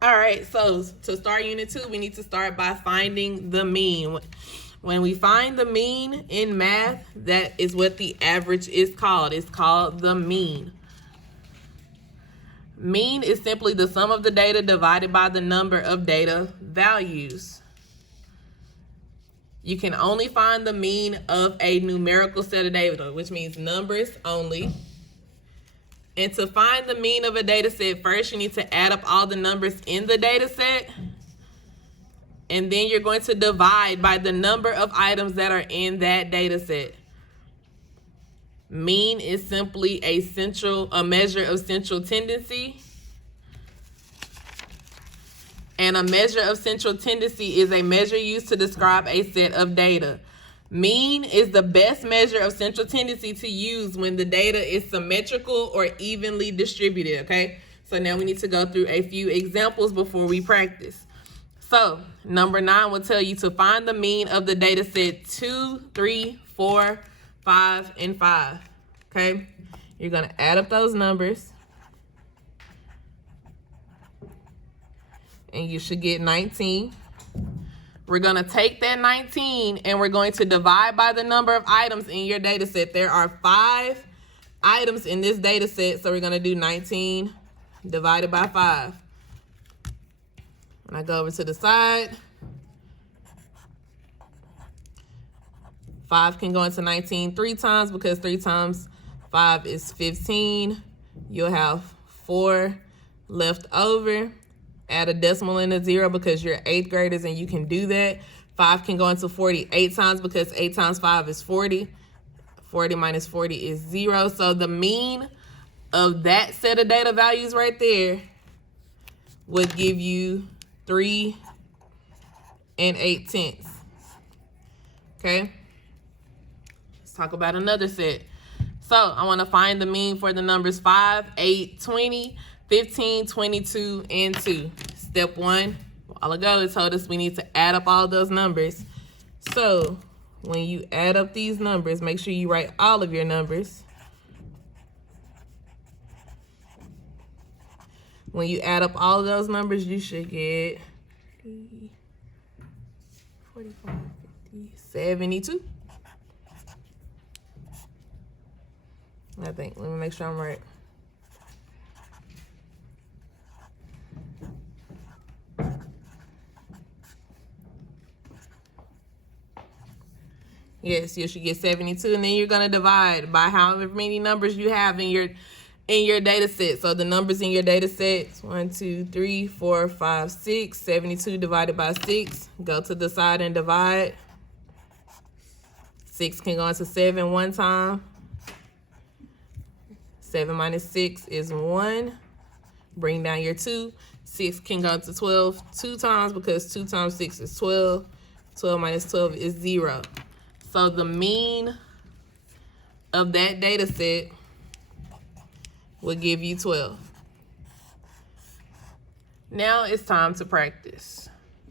All right, so to start unit 2, we need to start by finding the mean. When we find the mean in math, that is what the average is called. It's called the mean. Mean is simply the sum of the data divided by the number of data values. You can only find the mean of a numerical set of data, which means numbers only. And to find the mean of a data set, first you need to add up all the numbers in the data set. And then you're going to divide by the number of items that are in that data set. Mean is simply a measure of central tendency. And a measure of central tendency is a measure used to describe a set of data. Mean is the best measure of central tendency to use when the data is symmetrical or evenly distributed, okay? So now we need to go through a few examples before we practice. So number 9 will tell you to find the mean of the data set 2, 3, 4, 5, and 5, okay? You're gonna add up those numbers. And you should get 19. We're going to take that 19 and we're going to divide by the number of items in your data set. There are 5 items in this data set, so we're going to do 19 divided by 5. When I go over to the side, 5 can go into 19 3 times because 3 times 5 is 15. You'll have 4 left over. Add a decimal in a 0 because you're 8th graders and you can do that. 5 can go into 40 8 times because 8 times 5 is 40. 40 minus 40 is 0. So the mean of that set of data values right there would give you 3 8/10. Okay? Let's talk about another set. So I want to find the mean for the numbers 5, 8, 20, 15, 22, and 2. Step 1, a while ago, it told us we need to add up all those numbers. So when you add up these numbers, make sure you write all of your numbers. When you add up all of those numbers, you should get 45, 50, 72. I think, let me make sure I'm right. Yes, you should get 72, and then you're going to divide by however many numbers you have in your data set. So the numbers in your data set, 1, 2, 3, 4, 5, 6, 72 divided by 6. Go to the side and divide. 6 can go into 7 one time. 7 minus 6 is 1. Bring down your 2. 6 can go into 12 2 times because 2 times 6 is 12. 12 minus 12 is 0. So the mean of that data set will give you 12. Now it's time to practice.